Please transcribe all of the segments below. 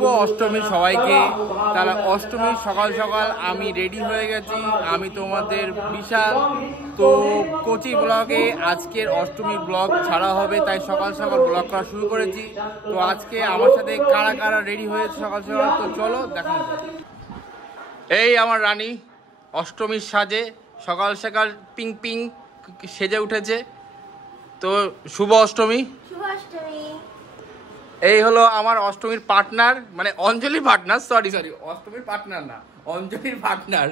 শুভ অষ্টমী সবাইকে। তারা অষ্টমীর সকাল সকাল আমি রেডি হয়ে গেছি, আমি তোমাদের বিশাল তো কোচি ব্লগে আজকের অষ্টমীর ব্লগ ছাড়া হবে, তাই সকাল সকাল ব্লগ করা শুরু করেছি। তো আজকে আমার সাথে কারা কারা রেডি হয়েছে সকাল সকাল, তো চলো দেখানো যাক। এই আমার রানী অষ্টমীর সাজে সকাল সকাল পিং পিং সেজে উঠেছে। তো শুভ অষ্টমী। এই হলো আমার অষ্টমীর পার্টনার, মানে অঞ্জলির পার্টনার, সরি অষ্টমীর পার্টনার না, অঞ্জলির পার্টনার।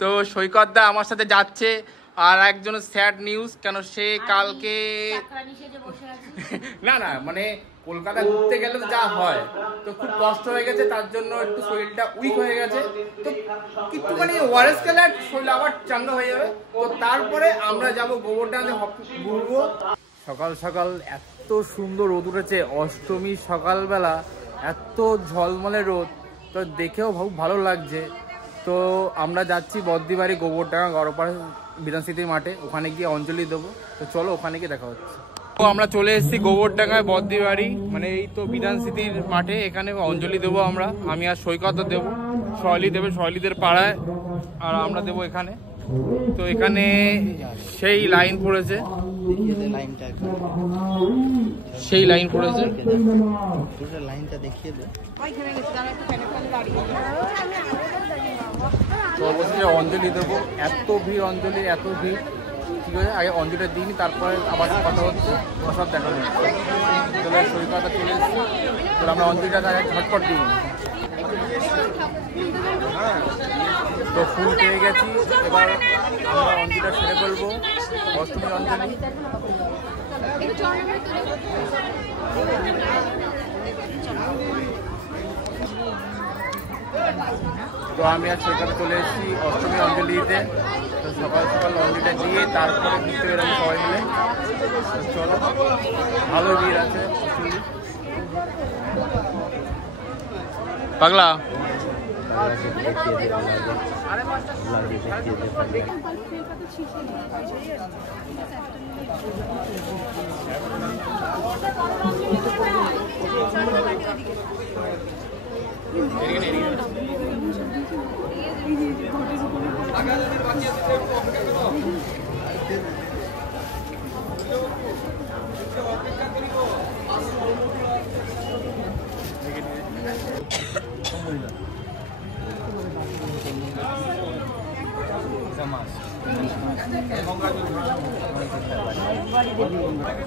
তো সৈকত দা আমার সাথে যাচ্ছে। আর একজনের স্যাড নিউজ, কেন সে কালকে না মানে কলকাতা ঘুরতে গেলে তো যা হয়, তো খুব কষ্ট হয়ে গেছে, তার জন্য একটু শরীরটা উইক হয়ে গেছে। তো একটুখানি ওয়ারেস খেলে শরীর আবার চাঙ্গা হয়ে যাবে। তো তারপরে আমরা যাব গোবরডাঙ্গাতে ঘুরবো। সকাল সকাল এত সুন্দর রোদ উঠেছে, অষ্টমীর সকালবেলা এত ঝলমলে রোদ, তো দেখেও খুব ভালো লাগছে। তো আমরা যাচ্ছি বদ্দিবাড়ি গোবরডাঙ্গা গড়পাড়া বিধানস্মৃতির মাঠে, ওখানে গিয়ে অঞ্জলি দেবো। তো চলো ওখানে গিয়ে দেখা হচ্ছে। তো আমরা চলে এসেছি গোবরডাঙ্গায় বদ্দিবাড়ি, মানে এই তো বিধানস্মৃতির মাঠে, এখানে অঞ্জলি দেবো আমরা। আমি আর সৈকত দেবো, সহেলি দেবে সহেলিদের পাড়ায়, আর আমরা দেবো এখানে। তো এখানে সেই লাইন পড়েছে, সেই লাইন পড়েছে, লাইনটা দেখিয়ে দে। তো অবশ্যই অঞ্জলি দেবো, এত ভিড়, অঞ্জলি এত ভিড়। ঠিক আছে, আগে অঞ্জলিটা দিইনি, তারপরে আবার কথা হচ্ছে, সব দেখানো হচ্ছে। চলে সৈকতা চলে এসেছি, তাহলে আমরা অঞ্জলিটা ঝটপট দিই। তো ফুল পেয়ে গেছি, এবার আমরা অঞ্জলিটা সেরে ফেলবো, অষ্টমীর অঞ্জলি। তো আমি আর সেখানে চলে এসেছি অষ্টমী অঞ্জলি দিতে। তো সকাল সকাল অঞ্জলিটা দিয়ে তারপরে ঘুরতে বেরোবো সবাই মিলে। চলো, ভালো ভিড় আছে পাগলা।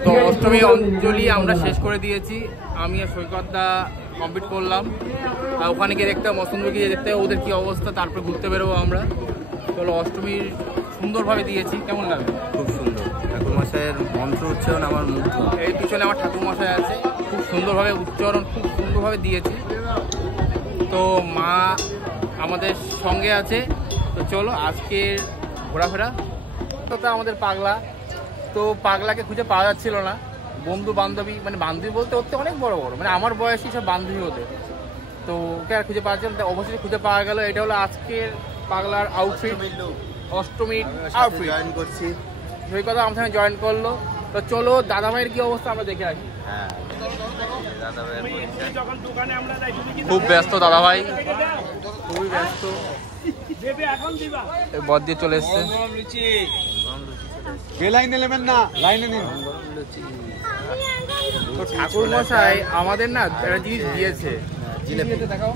তো অষ্টমী অঞ্জলি আমরা শেষ করে দিয়েছি, আমি আর সৈকতদা কমপ্লিট করলাম। আর ওখানে গিয়ে দেখতে মসন্দ গিয়ে দেখতে ওদের কি অবস্থা, তারপরে ঘুরতে বেরোবো আমরা। চলো, অষ্টমীর সুন্দরভাবে দিয়েছি, কেমন লাগে? খুব সুন্দর, ঠাকুরমশাইয়ের মন্ত্র উচ্চারণ আমার মুগ্ধ। এই পিছনে আমার ঠাকুরমশাই আছে, খুব সুন্দরভাবে উচ্চারণ, খুব সুন্দরভাবে দিয়েছি। তো মা আমাদের সঙ্গে আছে। তো চলো আজকের ঘোরাফেরা। তো আমাদের পাগলা, তো পাগলাকে খুঁজে পাওয়া যাচ্ছিল না। বন্ধু বান্ধবী, মানে বান্ধবী বলতে হচ্ছে অনেক বড় বড়, মানে আমার বয়সী সব বান্ধবী হতে। তো ওকে আর খুঁজে পাওয়া যাচ্ছিল না, অবশ্যই খুঁজে পাওয়া গেল। এটা হলো আজকের পাগলার আউটফিট, অষ্টমীর আউটফিট। জয়েন করছি, সেই কথা আমার সঙ্গে জয়েন করলো। তো চলো দাদাভাইয়ের কি অবস্থা আমরা দেখে আসি। খুব ব্যস্ত দাদাভাই, খুবই ব্যস্ত, বদ দিয়ে চলে এসছে। তো ঠাকুর মশাই আমাদের না একটা জিনিস দিয়েছে, দেখাও,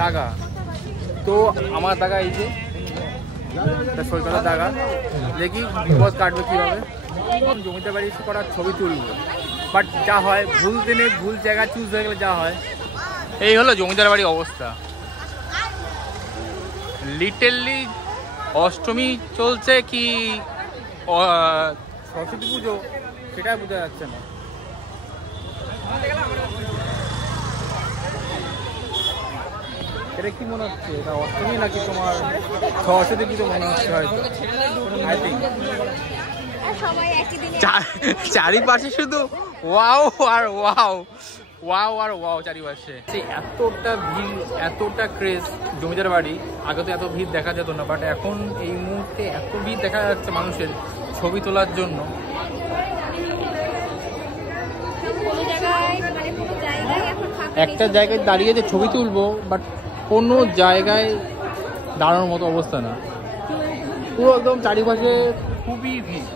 দাগা। তো আমার দাগা এই যে সৈকতের দাগা, দেখি বিপদ কাটবে কিভাবে। জমিতে বাড়ি এসে করার ছবি তুলবো, বাট যা হয় ভুল দিনে ভুল জায়গা চুজ হয়ে গেলে যা হয়। এই হলো জমিদার বাড়ির অবস্থা। লিটেললি অষ্টমী চলছে কি সরস্বতী পুজো সেটা বোঝা যাচ্ছে না। এটা কি মনে হচ্ছে, এটা অষ্টমী নাকি তোমার সরস্বতী পুজো মনে হচ্ছে হয়তো। চারিপাশে শুধু ওয়াও আর ওয়াও, ওয়াও আর ওয়াও চারিপাশে। এতটা ভিড়, এতটা ক্রেজ জমিদার বাড়ি। আগে তো এত ভিড় দেখা যেত না, বাট এখন এই মুহূর্তে এত ভিড় দেখা যাচ্ছে মানুষের ছবি তোলার জন্য। একটা জায়গায় দাঁড়িয়ে যে ছবি তুলবো, বাট কোনো জায়গায় দাঁড়ানোর মতো অবস্থা না। পুরো একদম চারিপাশে খুবই ভিড়,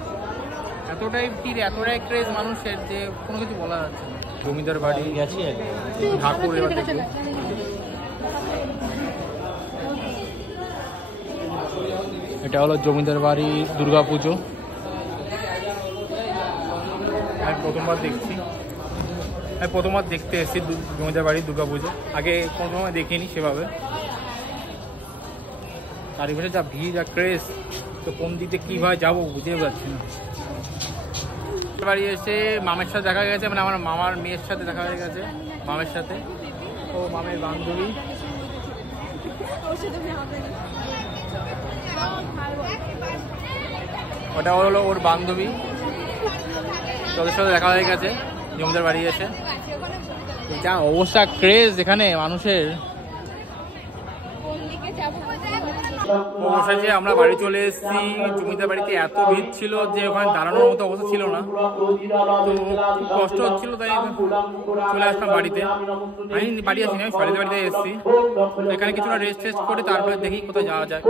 এতটাই ভিড়, এতটাই ক্রেজ মানুষের যে কোনো কিছু বলা যাচ্ছে না। জমিদার বাড়ি গেছি ঠাকুর, এবার দেখি এটা হলো জমিদার বাড়ি দুর্গাপুজো। আমি প্রথমবার দেখছি, আমি প্রথমবার দেখতে এসেছি জমিদার বাড়ি দুর্গাপুজো, আগে কোনো সময় দেখিনি সেভাবে। চারিপাশে যা ভিড়, যা ক্রেজ, তো কোন দিকে কীভাবে যাবো বুঝতে পারছি না। বাড়ি এসে মামের সাথে দেখা গেছে, মানে আমার মামার মেয়ের সাথে দেখা হয়ে গেছে, মামের সাথে, ও মামের বান্ধবী। ওটা হলো ওর বান্ধবী, তোদের সাথে দেখা হয়ে গেছে জমিদার বাড়ি এসে। যা অবস্থা ক্রেজ এখানে মানুষের। অবশ্যই যে আমরা বাড়ি চলে এসেছি, জমিদার বাড়িতে এত ভিড় ছিল যে ওখানে দাঁড়ানোর মতো অবস্থা ছিল না, তো খুব কষ্ট হচ্ছিল, তাই চলে আসলাম বাড়িতে। আমি বাড়ি আসিনি, আমি সরিতে বাড়িতে এসেছি। এখানে কিছুটা রেস্ট টেস্ট করে তারপরে দেখি কোথায় যাওয়া যায়।